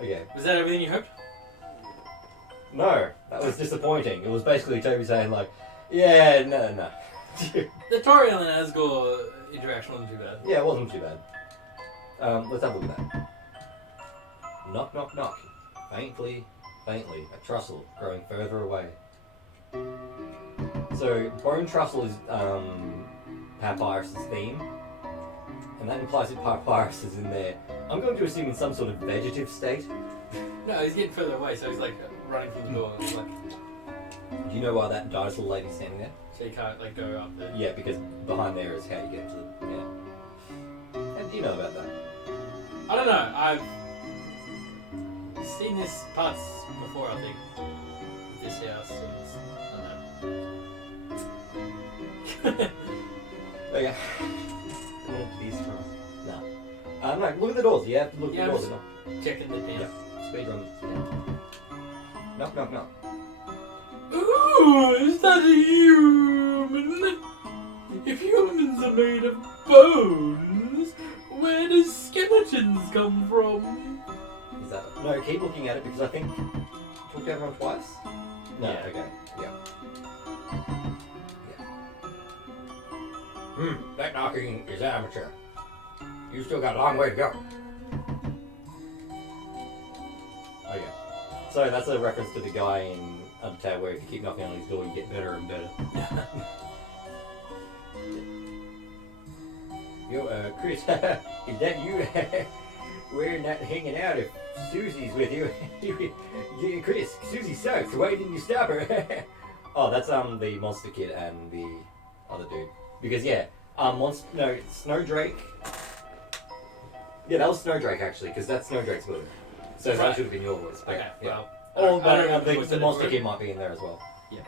Okay. Was that everything you hoped? No, that was disappointing. It was basically Toby saying like, yeah, no. The Toriel and Asgore interaction wasn't too bad. Yeah, it wasn't too bad. Let's have a look at that. Knock, knock, knock. Faintly, a trussel growing further away. So, bone trussel is Papyrus's theme, and that implies that Papyrus is in there. I'm going to assume in some sort of vegetative state. No, he's getting further away, so he's like running from the door. And he's like, do you know why that dinosaur lady's standing there? so you can't like go up there. Yeah, because behind there is how you get to the... Yeah. And do you know about that? I don't know. I've seen this parts before, I think. This house. I don't know. Okay. No. No, look at the doors. You have to look at the doors. Checking the down. Yeah. Speed run. Yeah. Knock, knock, knock. Ooh, is that a human? If humans are made of bones, where do skeletons come from? Is that... No, keep looking at it because I think... Talk to everyone twice? No, Yeah. okay. Yeah. That knocking is amateur. You still got a long way to go. Oh yeah. So that's a reference to the guy in Untitled where if you keep knocking on his door you get better and better. Yo, Chris, is that you? We're not hanging out if Susie's with you. Yeah, Chris, Susie sucks. Why didn't you stop her? Oh, that's the monster kid and the other dude. Because Snowdrake. Yeah, that was Snowdrake actually, because that's Snowdrake's movie. So that should have been your voice. Okay, yeah. well. But the monster kid might be in there as well. Yeah.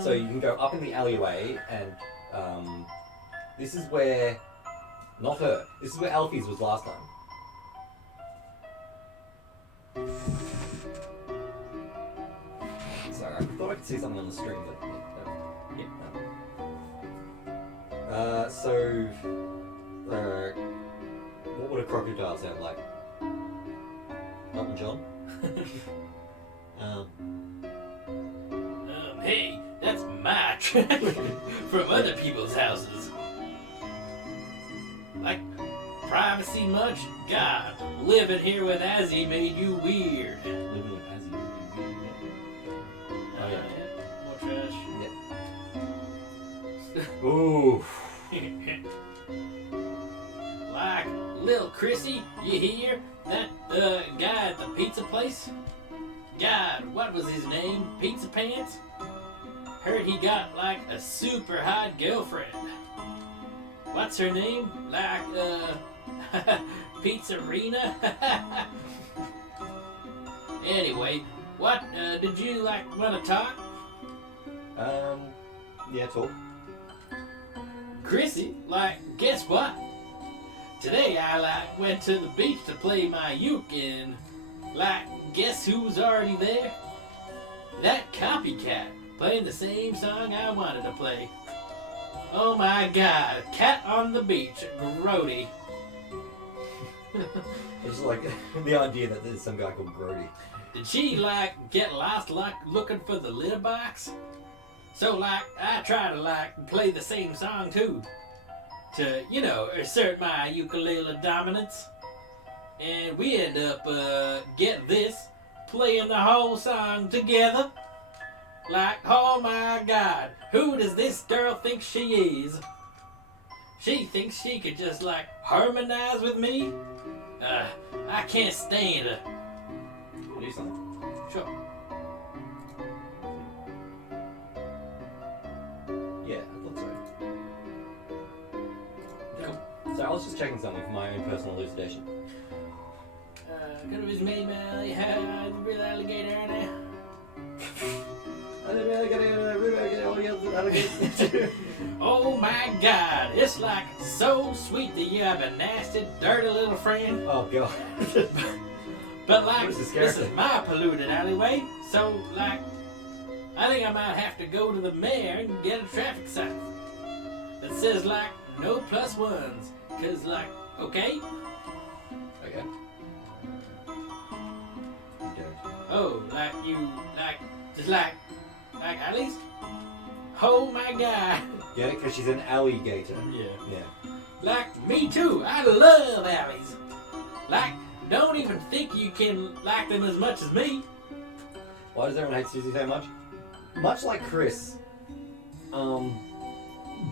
So you can go up in the alleyway, and this is where, not her. This is where Alfie's was last time. Sorry, I thought I could see something on the screen, but yeah. What would a crocodile sound like? Elton John? Hey, that's my track from other people's houses. Like, privacy much? God, living here with Azzy made you weird. Living with Azzy made you weird. Oh yeah. More trash. Yeah. Ooh. Like, little Chrissy, you hear? That guy at the pizza place? God, what was his name? Pizza Pants? Heard he got like a super hot girlfriend. What's her name? Like, Pizzarina? Anyway, what, did you like want to talk? Yeah, talk. Chrissy, like, guess what? Today I went to the beach to play my uke and guess who's already there? That copycat playing the same song I wanted to play. Oh my God, cat on the beach, grody. It's like the idea that there's some guy called Grody. Did she get lost looking for the litter box? So I try to play the same song too. To, assert my ukulele dominance. And we end up, get this, playing the whole song together. Like, oh my God, who does this girl think she is? She thinks she could just, harmonize with me? I can't stand her. Do something. Sure. Yeah, I thought so. So I was just checking something for my own personal elucidation. Could have been made by real alligator in there. Oh my God, it's so sweet that you have a nasty, dirty little friend. Oh God. But this is my polluted alleyway, so I think I might have to go to the mayor and get a traffic sign that says no plus ones, cause okay? Okay. you just like alleys? Oh my god. Get it? Because she's an alligator. Yeah. Yeah. Like, me too. I love alleys. Like, don't even think you can like them as much as me. Why does everyone hate Susie so much? Much like Chris,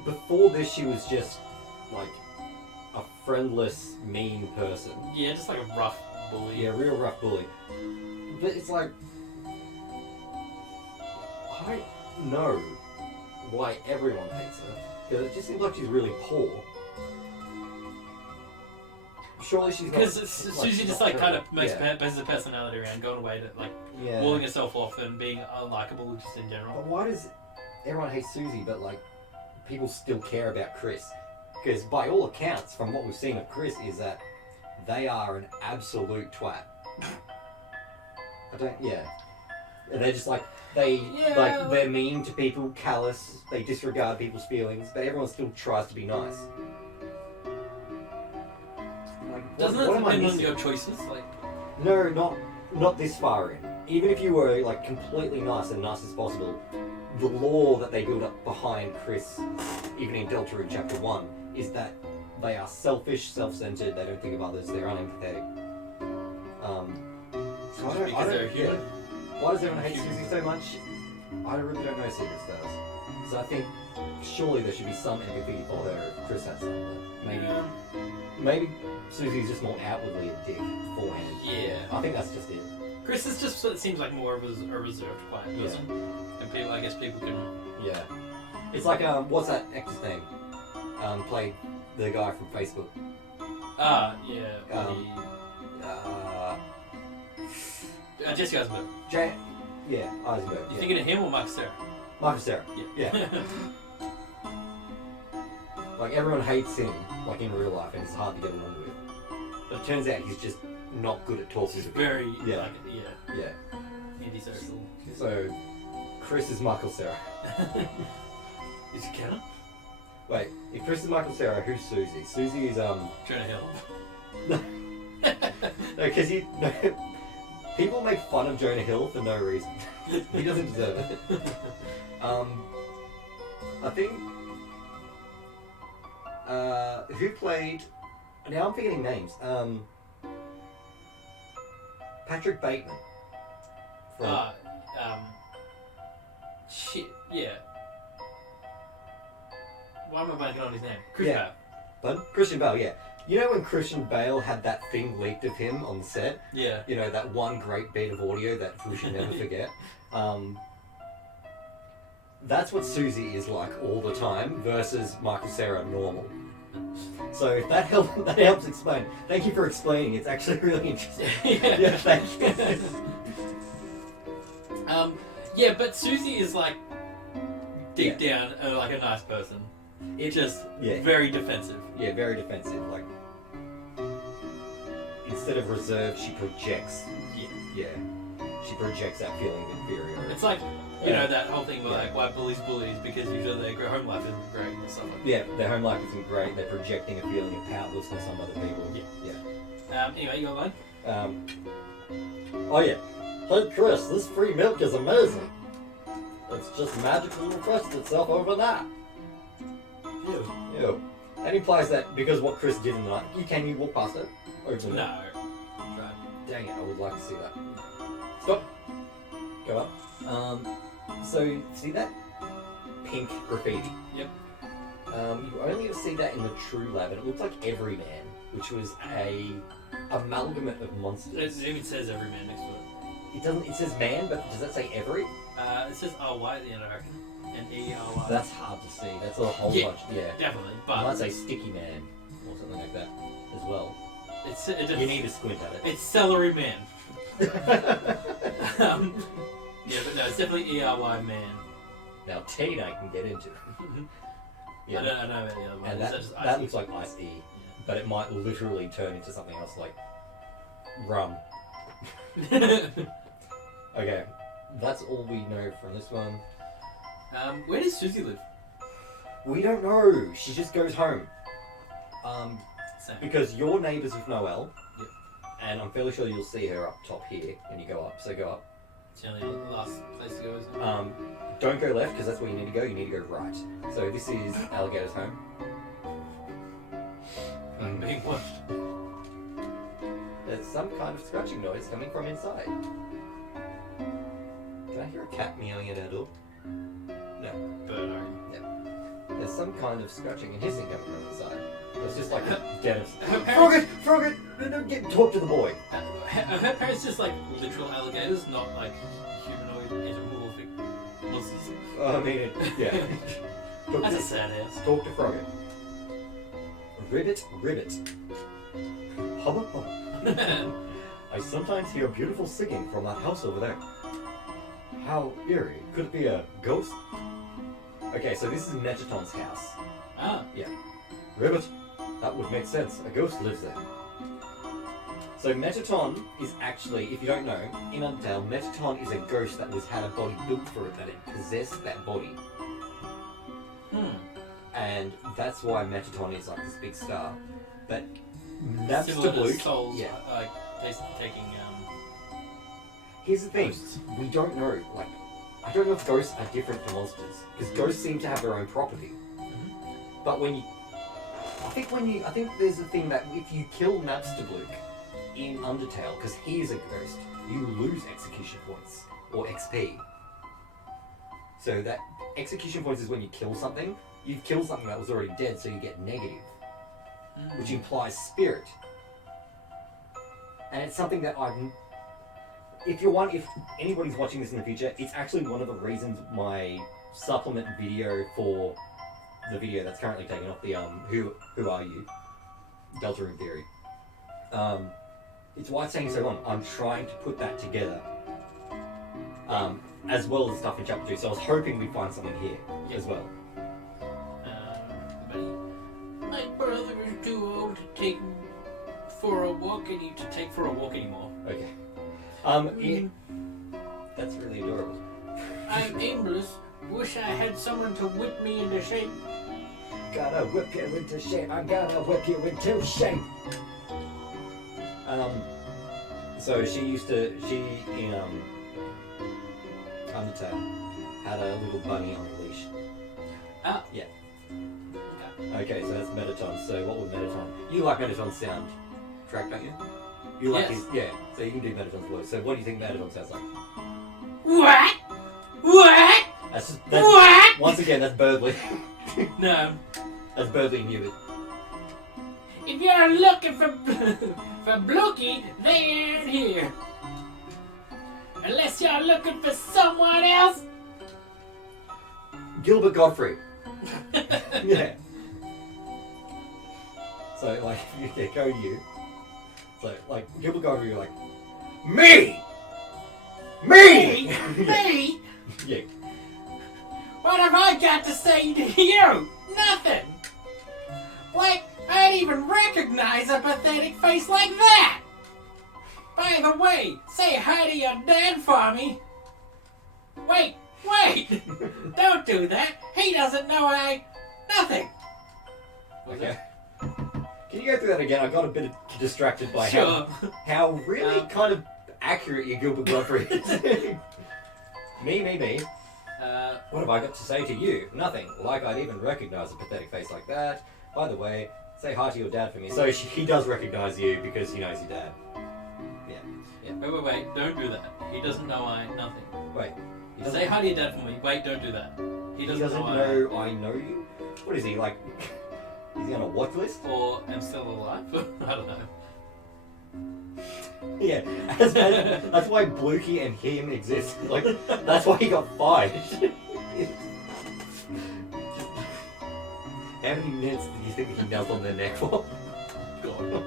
before this she was just like a friendless, mean person. Yeah, just like a rough bully. Yeah, real rough bully. But it's like, I don't know why everyone hates her. Because it just seems like she's really poor. Surely she's not... Because Susie just like kind of makes yeah. bases her personality around going away to like Yeah. walling herself off and being unlikable just in general. But why does everyone hate Susie, but like people still care about Chris? Because by all accounts, from what we've seen of Chris, is that they are an absolute twat. And they're just like they're mean to people, callous, they disregard people's feelings, but everyone still tries to be nice. Like, Doesn't what it am I depend on missing? your choices? Like, No, not this far in. Even if you were like completely nice and nice as possible, the law that they build up behind Chris, even in Deltarune Chapter 1, is that they are selfish, self-centered, they don't think of others, they're unempathetic. So I don't, because they're human. Why does everyone hate Susie so much? I really don't know Secret Stars. So I think surely there should be some empathy for her if Chris had some. But maybe Susie's just more outwardly a dick beforehand. Yeah. I think that's just it. Chris is just it seems like more of a reserved, quiet person, and people. I guess people can. Yeah. It's like what's that actor's name? Played the guy from Facebook. Yeah. Jesse Eisenberg. Eisenberg. You thinking of him or Mark Cera? Michael Cera. Yeah. Like everyone hates him, like in real life, and it's hard to get along with. But it turns out he's just not good at talking He's to people. very Yeah. antisocial. So Chris is Michael Cera. Is he count? Wait, if Chris is Michael Cera, who's Susie? Susie is Jonah Hill. No, because people make fun of Jonah Hill for no reason. He doesn't deserve it. I think who played? Now I'm forgetting names. Patrick Bateman. Shit. Yeah. Why am I blanking on his name? Chris Bale. But Christian Bale, yeah. You know when Christian Bale had that thing leaked of him on the set? Yeah. You know, that one great bit of audio that we should never forget? That's what Susie is like all the time versus Michael Cera normal. So if that helps explain. Thank you for explaining. It's actually really interesting. Yeah, thank you. Yeah, but Susie is like deep down like a nice person. It's just very defensive. Yeah, very defensive. Like instead of reserved, she projects. Yeah. She projects that feeling of inferiority. It's like you know that whole thing where like why bullies because usually their home life isn't great and stuff like that. Yeah, their home life isn't great. They're projecting a feeling of powerlessness on other people. Yeah. Anyway, you got one? Oh yeah. Hey Chris, this free milk is amazing. It's just magically refreshed itself overnight. Ew. And implies that because what Chris did in the night, can you walk past it? Or is it No. Dang it, I would like to see that. Stop. Go up. So see that pink graffiti? Yep. You only ever see that in the True Lab, and it looks like Everyman, which was a amalgamate of monsters. It even says every man next to it. It doesn't. It says man, but does that say every? It says RY at the end, I reckon. And ERY. That's hard to see. That's a whole bunch. Yeah. Definitely. It but might say Sticky Man or something like that as well. It just, You need to squint at it. It's Celery Man. Yeah, but no, it's definitely ERY Man. Now Teen I can get into. I don't know about the other one. And that looks like Ice E, but it might literally turn into something else like rum. Okay, that's all we know from this one. Where does Susie live? We don't know. She just goes home. Same. Because you're neighbours with Noelle. Yep. And I'm fairly sure you'll see her up top here when you go up. So go up. It's the only last place to go, isn't it? Don't go left because that's where you need to go. You need to go right. So this is Alligator's home. I'm being watched. There's some kind of scratching noise coming from inside. Can I hear a cat meowing at our door? No. But There's some kind of scratching and hissing coming from inside. It's just like a Dennis. Her parents, Frog it! Talk to the boy. her parents just like literal alligators, not like humanoid anthropomorphic monsters. I mean, yeah. That's a sad house. Talk to Frogget. Ribbit. Hubba hubba. I sometimes hear beautiful singing from that house over there. How eerie. Could it be a ghost? Okay, so this is Mettaton's house. Ah. Yeah. Ribbit. That would make sense. A ghost lives there. So Mettaton is actually, if you don't know, in Undertale, Mettaton is a ghost that had a body built for it, that it possessed that body. And that's why Mettaton is like this big star. But Similar to Napstablook, souls, yeah. like they taking Here's the thing, ghosts. we don't know, like, I don't know if ghosts are different to monsters, because ghosts seem to have their own property. But when you, I think there's a thing that if you kill Napstablook in Undertale, because he is a ghost, you lose execution points, or XP. So that execution points is when you kill something. You've killed something that was already dead, so you get negative, which implies spirit. And it's something that if anybody's watching this in the future, it's actually one of the reasons my supplement video for the video that's currently taken off, the Who Are You? Deltarune Theory. It's why it's taking so long. I'm trying to put that together. As well as stuff in chapter 2. So I was hoping we'd find something here as well. My brother is too old to take for a walk anymore. Okay. That's really adorable. I'm aimless. Wish I had someone to whip me into shape. Gotta whip you into shape. I gotta whip you into shape. So in Undertale had a little bunny on a leash. Ah. Yeah. Okay, so that's Mettaton. So what would Mettaton? You like Mettaton's sound track, don't you? You like Yes. his, yeah. So you can do Mettaton's voice. So what do you think Mettaton sounds like? What? What? That's What? Once again, that's Birdly. No. That's Birdly and Hewitt. If you're looking for Blokey, they aren't here. Unless you're looking for someone else. Gilbert Godfrey. Yeah. So like, yeah, go you. So like Gilbert Godfrey, you're like, me. Me? Yeah. What have I got to say to you? Nothing. Like, I'd even recognize a pathetic face like that. By the way, say hi to your dad for me. Wait. Don't do that. He doesn't know nothing. Okay. Can you go through that again? I got a bit distracted by how really kind of accurate your Gilbert Godfrey is. Me. What have I got to say to you? Nothing. Like I'd even recognize a pathetic face like that. By the way, say hi to your dad for me. So he does recognize you because he knows your dad. Yeah. Wait. Don't do that. He doesn't know nothing. Wait. Say hi to your dad for me. Wait, don't do that. He doesn't know I know you? What is he, like... Is he on a watch list? Or am still alive? I don't know. Yeah, that's why Blukey and him exist. Like, that's why he got fired. How many minutes do you think he knelt on their neck for? God.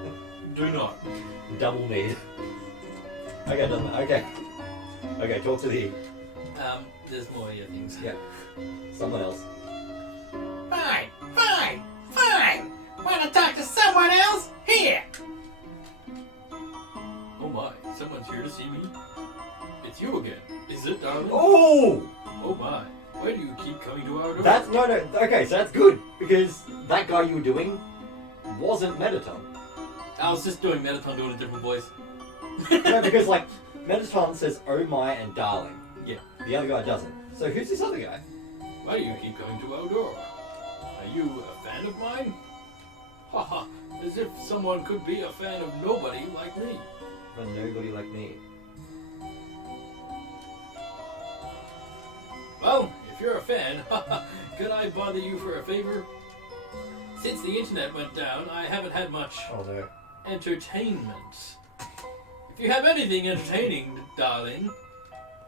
Do not. Double need. Okay, done that. Okay, talk to the... There's more of your things. Yeah. Someone else. Fine. Wanna talk to someone else? Here! Oh my, someone's here to see me. It's you again. Is it, darling? Oh! Oh my, why do you keep coming to our door? That's... No. Okay, so that's good. Because that guy you were doing wasn't Mettaton. I was just doing Mettaton doing a different voice. No, because like Mettaton says "oh my" and "darling." Yeah. The other guy doesn't. So who's this other guy? Why do you keep coming to our door? Are you a fan of mine? Haha, as if someone could be a fan of nobody like me. But nobody like me. Well, if you're a fan, could I bother you for a favor? Since the internet went down, I haven't had much Oh no. entertainment. If you have anything entertaining, darling,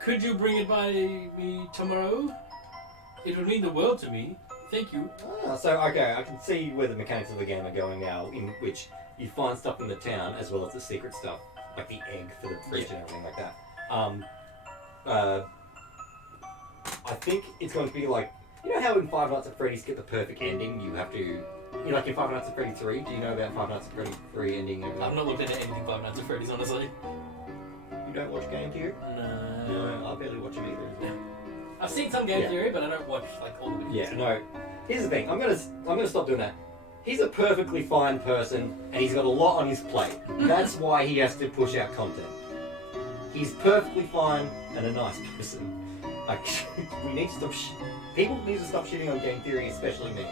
could you bring it by me tomorrow? It would mean the world to me. Thank you. Ah, so okay, I can see where the mechanics of the game are going now, in which you find stuff in the town as well as the secret stuff, like the egg for the fridge and everything like that. I think it's going to be like, you know how in Five Nights at Freddy's get the perfect ending, you have to, you know, like in Five Nights at Freddy 3, do you know about Five Nights at Freddy 3 ending? I've not looked into anything Five Nights at Freddy's, honestly. You don't watch Game Theory? No. No, I barely watch them either as well. I've seen some game theory, but I don't watch like all the videos. Yeah, no. Here's the thing. I'm gonna stop doing that. He's a perfectly fine person, and he's got a lot on his plate. That's why he has to push out content. He's perfectly fine and a nice person. Like, we need to stop. People need to stop shitting on game theory, especially me.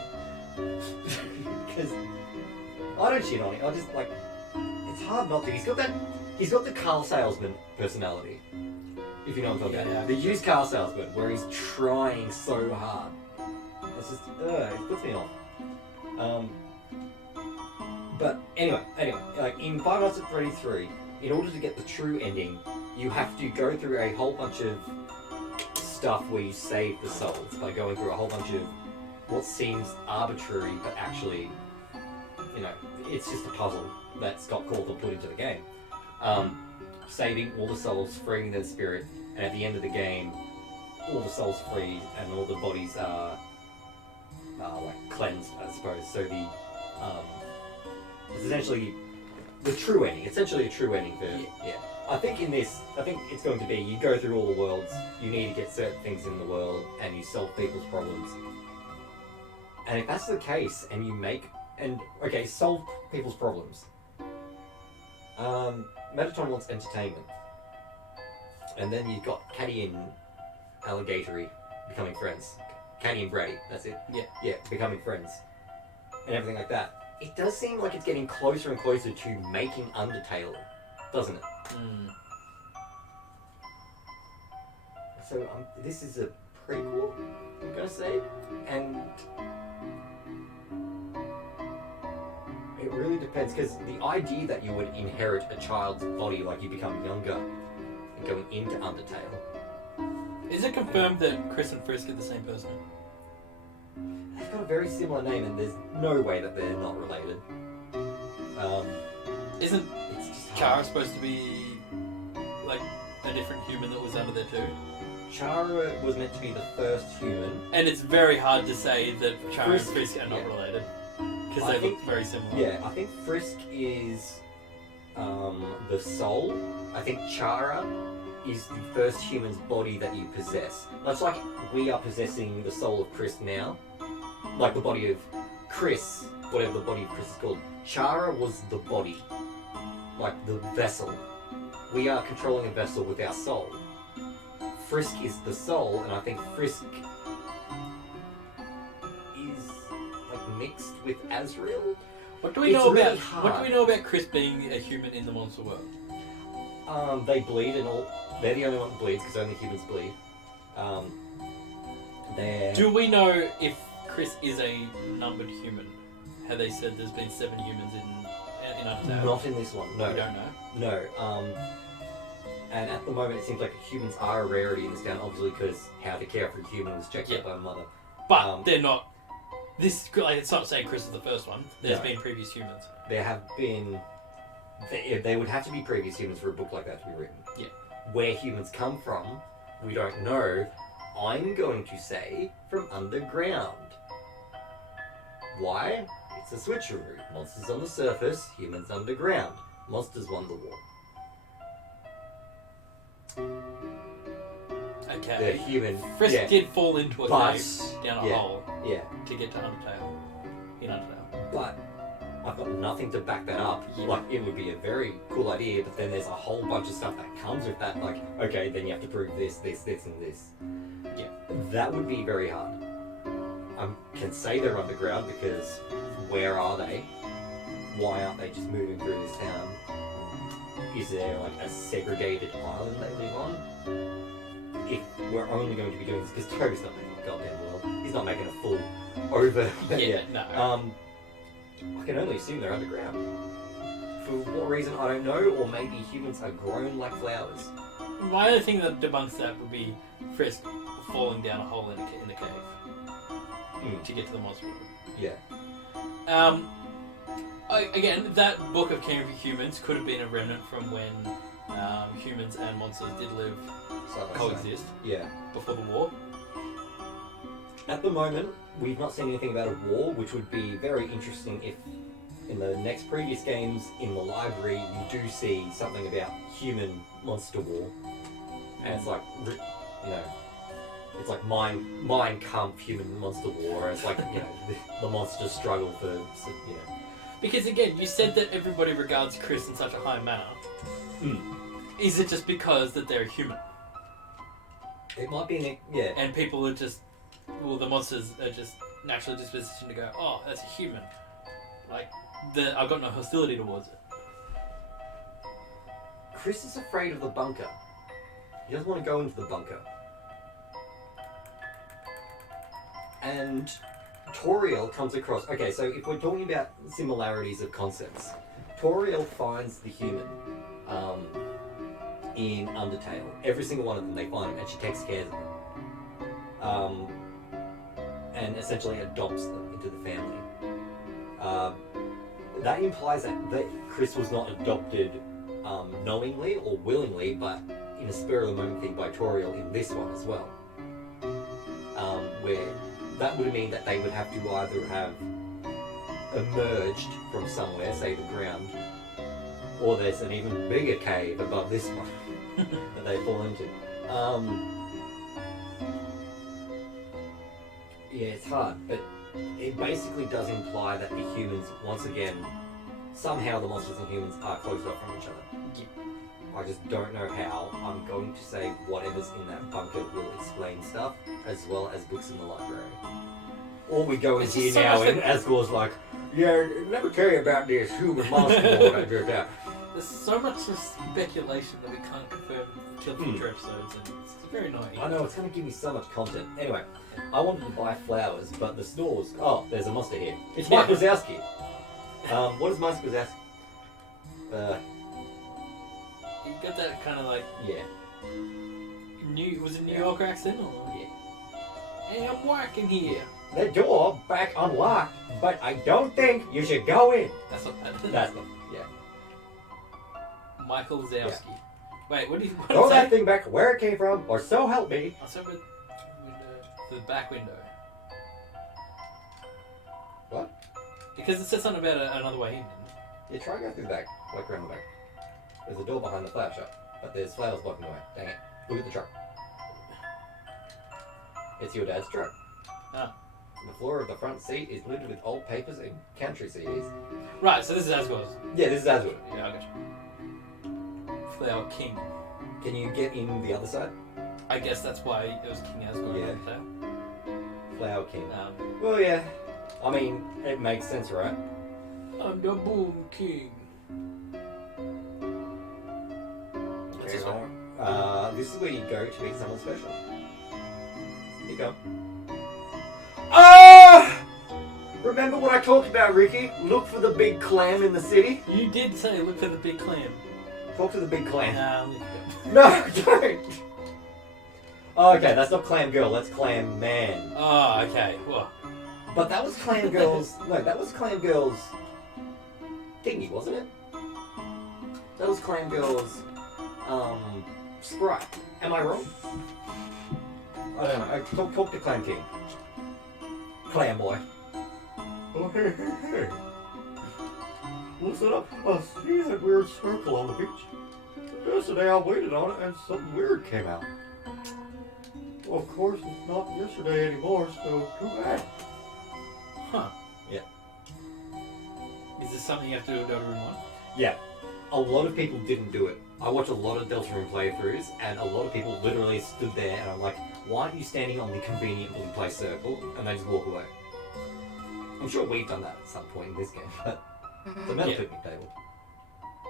Because I don't shit on it. I just like. It's hard not to. He's got the car salesman personality. If you know what I'm talking about. The used car salesman, where he's trying so hard. It's just, it puts me off. But anyway, like in Five Nights at Freddy's 3, in order to get the true ending, you have to go through a whole bunch of stuff where you save the souls by going through a whole bunch of what seems arbitrary, but actually, you know, it's just a puzzle that Scott Cawthon put into the game. Saving all the souls, freeing their spirit, and at the end of the game, all the souls free and all the bodies are like cleansed, I suppose. So the it's essentially the true ending. Essentially a true ending for yeah. I think it's going to be you go through all the worlds, you need to get certain things in the world, and you solve people's problems. And if that's the case, and you solve people's problems. Mettaton wants entertainment. And then you've got Caddy and Alligatory becoming friends. Caddy and Brady, that's it. Yeah, becoming friends. And everything like that. It does seem like it's getting closer and closer to making Undertale, doesn't it? Mm. So this is a prequel, I'm gonna say, and it really depends, because the idea that you would inherit a child's body, like you become younger, and going into Undertale. Is it confirmed that Chris and Frisk are the same person? They've got a very similar name, and there's no way that they're not related. Isn't It's just Chara hard. supposed to be like a different human that was under there too? Chara was meant to be the first human. And it's very hard to say that Chara and Frisk, Frisk are not yeah. related. Because I they think- look very similar. Yeah, I think Frisk is the soul. I think Chara is the first human's body that you possess. Much like we are possessing the soul of Chris now. Like the body of Chris, whatever the body of Chris is called. Chara was the body. Like the vessel. We are controlling a vessel with our soul. Frisk is the soul, and I think Frisk is like mixed with Azrael. What do we It's know really about hard. What do we know about Chris being a human in the monster world? They bleed and all. They're the only one that bleeds because only humans bleed. Do we know if Chris is a numbered human? How they said there's been 7 humans in Undertale. Not in this one. No. We don't know. No. And at the moment, it seems like humans are a rarity in this town, obviously because how to care for a human was checked out by a mother. But they're not. This like it's not saying Chris is the first one. There's No. been previous humans. There have been. They would have to be previous humans for a book like that to be written. Yeah. Where humans come from, we don't know. I'm going to say from underground. Why? It's a switcheroo. Monsters on the surface, humans underground. Monsters won the war. Okay. The human. Frisk yeah, did fall into a But- cave down a yeah. hole yeah. to get to Undertale. In Undertale. But I've got nothing to back that up. Yeah. Like, it would be a very cool idea, but then there's a whole bunch of stuff that comes with that. Like, okay, then you have to prove this, and this. Yeah. That would be very hard. I can say they're underground because where are they? Why aren't they just moving through this town? Is there like a segregated island they live on? If we're only going to be doing this, because Toby's not making a goddamn world. He's not making a full over. No. I can only assume they're underground. For what reason, I don't know, or maybe humans are grown like flowers. My other thing that debunks that would be Frisk falling down a hole in the cave to get to the monster world. Yeah. Again, that book of Caring for Humans could have been a remnant from when humans and monsters did live coexist. Yeah. Before the war. At the moment, we've not seen anything about a war, which would be very interesting if in the next previous games in the library you do see something about human monster war. And it's like, you know, it's like Mein Kampf human monster war. It's like, you know, the monsters struggle for, you know. Because again, you said that everybody regards Chris in such a high manner. Is it just because that they're human? It might be, yeah. And people are just, well, the monsters are just naturally dispositioned to go, oh, that's a human. Like, I've got no hostility towards it. Chris is afraid of the bunker. He doesn't want to go into the bunker. And Toriel comes across... Okay, so if we're talking about similarities of concepts, Toriel finds the human in Undertale. Every single one of them, they find him, and she takes care of them. And essentially adopts them into the family. That implies that Chris was not adopted knowingly or willingly, but in a spur-of-the-moment thing by Toriel in this one as well. Where that would mean that they would have to either have emerged from somewhere, say the ground, or there's an even bigger cave above this one that they fall into. Yeah, it's hard, but it basically does imply that the humans, once again, somehow the monsters and humans are closed off from each other. I just don't know how. I'm going to say whatever's in that bunker will explain stuff, as well as books in the library. Or we go in here now and Asgore's like, yeah, let me tell you about this human monster war I just out. There's so much speculation that we can't confirm until future episodes, and it's very annoying. I know, it's going to give me so much content. Anyway, I wanted to buy flowers, but the stores... Oh, there's a monster here. It's Mike Wazowski. What is Mike Wazowski? You got that kind of like... Yeah. Was it New York accent? Or? Yeah. Hey, I'm working here. The door back unlocked, but I don't think you should go in. That's what that is. That's the... Yeah. Michael Wazowski. Yeah. Wait, what do you... Throw that thing back where it came from, or so help me. I'll start with the back window. What? Because it said something about another way in. Yeah, try and go through the back, like around the back. There's a door behind the flower shop, but there's flowers blocking the way. Dang it. Look at the truck. It's your dad's truck. Ah. The floor of the front seat is littered with old papers and country CDs. Right, so this is Asgore's. Yeah, this is Asgore. Yeah, I got you. Flower King. Can you get in the other side? I guess that's why it was King Asgore. Yeah. Flower King. Well, yeah. I mean, it makes sense, right? I'm the Boom King. What's this one? This is where you go to meet someone special. Here you go. Ah! Remember what I talked about, Ricky? Look for the big clam in the city. You did say look for the big clam. Talk to the big clam. No, don't. Oh, okay, that's not Clam Girl, that's Clam Man. Oh, okay. Well. But that was Clam Girl's... No, that was Clam Girl's... thingy, wasn't it? That was Clam Girl's... sprite. Am I wrong? I don't know. Talk to Clam King. Clam Boy. Oh, hey. Listen up. I see that weird circle on the beach. Yesterday I waited on it and something weird came out. Well, of course, it's not yesterday anymore, so too bad. Huh. Yeah. Is this something you have to do in Deltarune 1? Yeah. A lot of people didn't do it. I watch a lot of Deltarune playthroughs, and a lot of people literally stood there, and I'm like, why aren't you standing on the conveniently placed circle? And they just walk away. I'm sure we've done that at some point in this game, but it's a metal picnic table.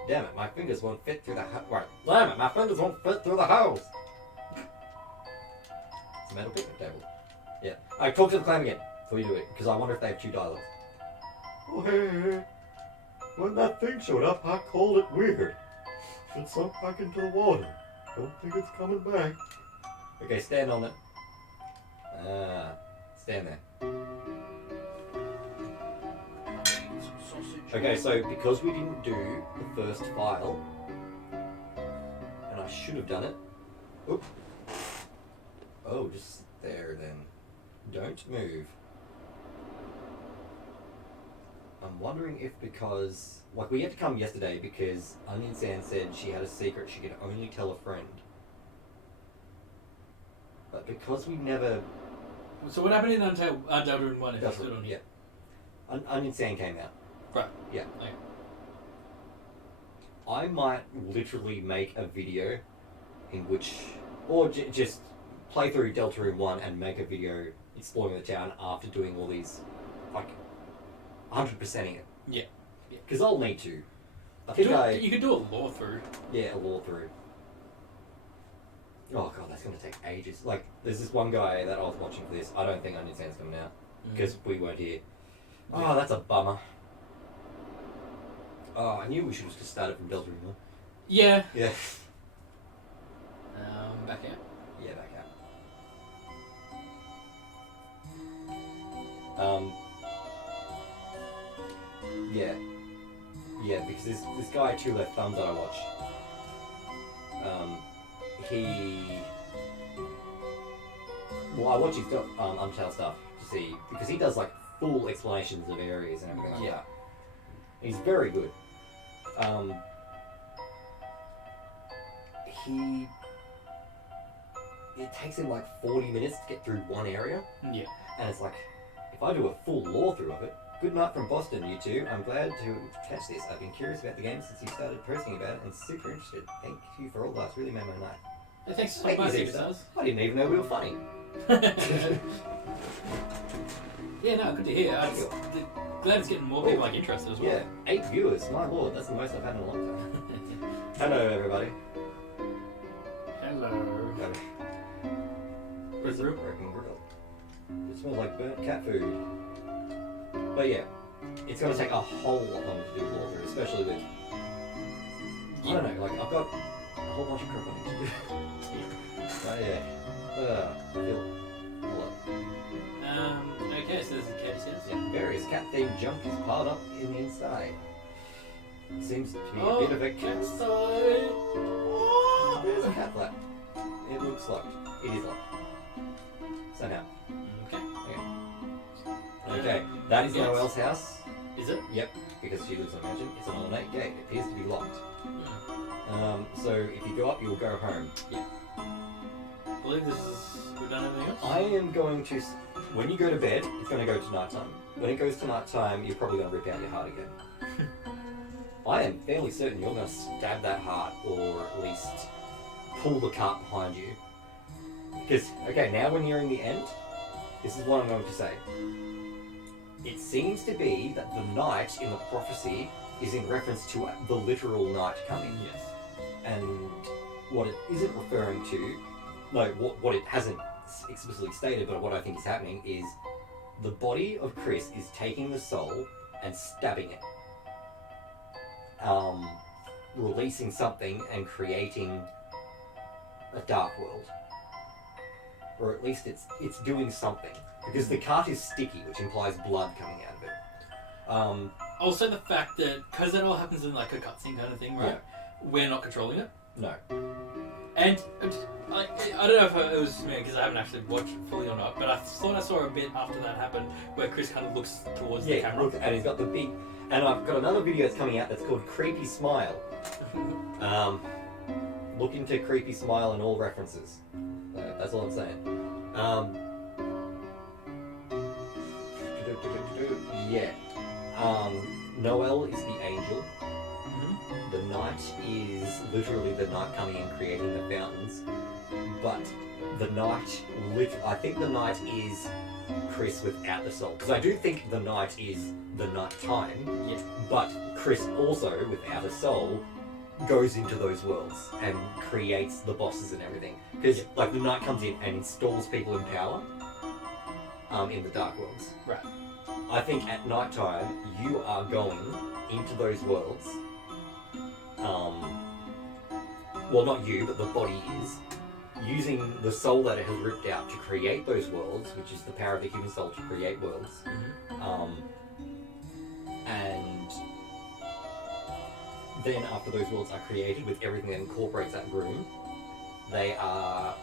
Damn it, my fingers won't fit through the right. Damn it, my fingers won't fit through the holes. It's a metal picnic table. Yeah. Alright, talk to the clam again before you do it, because I wonder if they have 2 dialogues. Oh, hey. When that thing showed up, I called it weird. It sunk back into the water. Don't think it's coming back. Okay, stand on it. Stand there. Okay, so because we didn't do the first file, and I should have done it. Oop. Oh, just sit there then. Don't move. I'm wondering if because, like, we had to come yesterday because Onion Sand said she had a secret she could only tell a friend. But because we never... So what happened in Deltarune 1 if you stood on here? Yeah. Onion Sand came out. Right. Yeah. Okay. I might literally make a video in which... Or just play through Deltarune 1 and make a video exploring the town after doing all these, like, 100%ing it. Yeah. Because I'll need to. I think you could do a lore through. Yeah, a lore through. Oh god, that's going to take ages. Like, there's this one guy that I was watching for this. I don't think Onion Sand's coming out. Because we weren't here. Oh, that's a bummer. Oh, I knew we should have just started from Deltarune 1. Yeah. Yeah. Back out? Yeah, back out. Yeah. Yeah, because this guy, Two Left Thumbs, that I watch, well, I watch his Untitled stuff to see, because he does, like, full explanations of areas and everything like that. He's very good. It takes him like 40 minutes to get through one area. Yeah. And it's like, if I do a full lore through of it, good night from Boston, you two. I'm glad to catch this. I've been curious about the game since you started posting about it and super interested. Thank you for all that. It's really made my night. Yeah, thanks so Thank much. you, Stars. I didn't even know we were funny. Yeah, no, good to hear. Glad it's getting more people like interested as well. Yeah, 8 viewers. My lord, that's the most I've had in a long time. Hello, everybody. Hello. It's a broken grill. It smells like burnt cat food. But yeah, it's going to take a whole lot longer to do lore through, especially with... I don't know, like, I've got a whole bunch of crap I need to do. But yeah. I feel a lot. Okay, so this is Katie's house. Yeah, various cat-themed junk is piled up in the inside. It seems to be a bit of a cat. Oh, there's a cat flap. It looks locked. It is locked. So now. Okay, that is Noelle's house. Is it? Yep, because she lives in a mansion. It's an ornate gate. It appears to be locked. So if you go up, you'll go home. Yeah. I believe this is... We've done everything else? I am going to... When you go to bed, it's going to go to nighttime. When it goes to nighttime, you're probably going to rip out your heart again. I am fairly certain you're going to stab that heart, or at least pull the cart behind you. Because, okay, now we're nearing the end. This is what I'm going to say. It seems to be that the night in the prophecy is in reference to the literal night coming. Yes. And what it isn't referring to, no, what it hasn't explicitly stated, but what I think is happening is the body of Chris is taking the soul and stabbing it. Releasing something and creating a dark world. Or at least it's doing something. Because the cart is sticky, which implies blood coming out of it. Also the fact that, because it all happens in like a cutscene kind of thing, right? Yeah. We're not controlling it. No. And I don't know if it was me, because I haven't actually watched it fully or not, but I thought I saw a bit after that happened where Chris kind of looks towards the camera. Look, and he's got the big... And I've got another video that's coming out that's called Creepy Smile. Look into Creepy Smile in all references. That's all I'm saying. Yeah. Noel is the angel. Mhm. The night is literally the night coming and creating the fountains. But the night, I think the night is Chris without the soul. Because I do think the night is the night time. Yeah. But Chris also, without a soul, goes into those worlds and creates the bosses and everything. Because like the night comes in and installs people in power in the dark worlds. Right. I think at night time you are going into those worlds. Well, not you, but the body is using the soul that it has ripped out to create those worlds, which is the power of the human soul to create worlds. Mhm. And then after those worlds are created with everything that incorporates that room, they are...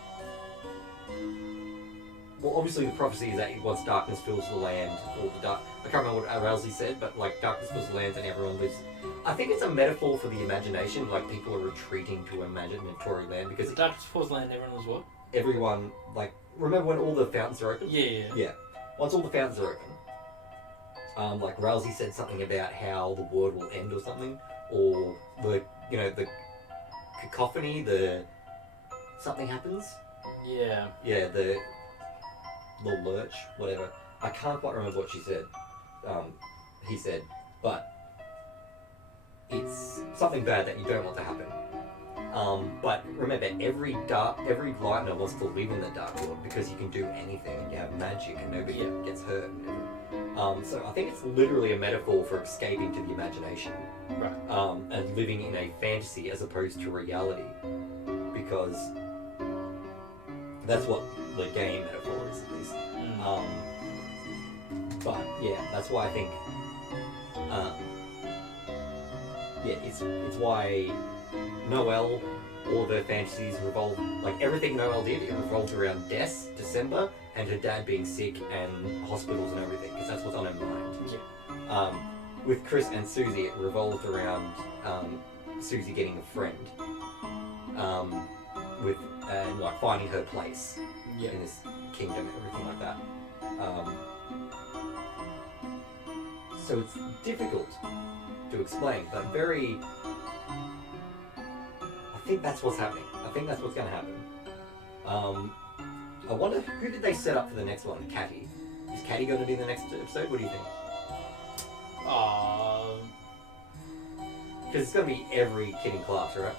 Well, obviously the prophecy is that once darkness fills the land, or the dark... I can't remember what Rousey said, but like darkness fills the land and everyone lives... I think it's a metaphor for the imagination, like people are retreating to imaginatory land, because The Darkness Falls Land, everyone was what? everyone, like... Remember when all the fountains are open? Yeah. Yeah. Once all the fountains are open, like Rousey said something about how the world will end or something, or the cacophony, something happens. Yeah. Yeah, the lurch, whatever. I can't quite remember what she said. He said, but it's something bad that you don't want to happen. But remember, every lightner wants to live in the dark world because you can do anything and you have magic and nobody gets hurt. So I think it's literally a metaphor for escaping to the imagination, Right. and living in a fantasy as opposed to reality, because that's what the game metaphor is, at least. Mm. But yeah, that's why I think, it's why Noel, all of her fantasies revolve, like everything Noel did, it revolved around death, December, and her dad being sick and hospitals and everything, because that's what's on her mind. Yeah. With Chris and Susie, it revolved around Susie getting a friend, and like finding her place Yeah. in this kingdom and everything like that. So it's difficult to explain, but very... I think that's what's happening. I think that's what's going to happen. I wonder, who did they set up for the next one? Catty. Is Catty going to be in the next episode? What do you think? Because it's going to be every kid in class, right?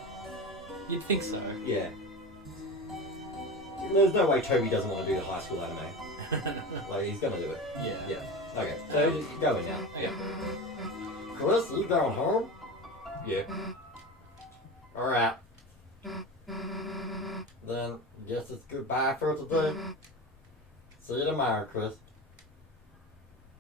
You'd think so. Yeah. There's no way Toby doesn't want to do the high school anime. Like, he's going to do it. Yeah. Yeah. Okay, so just go in now. Okay. Chris, you going home? Yeah. Alright. Then, guess it's goodbye for today. See you tomorrow, Chris.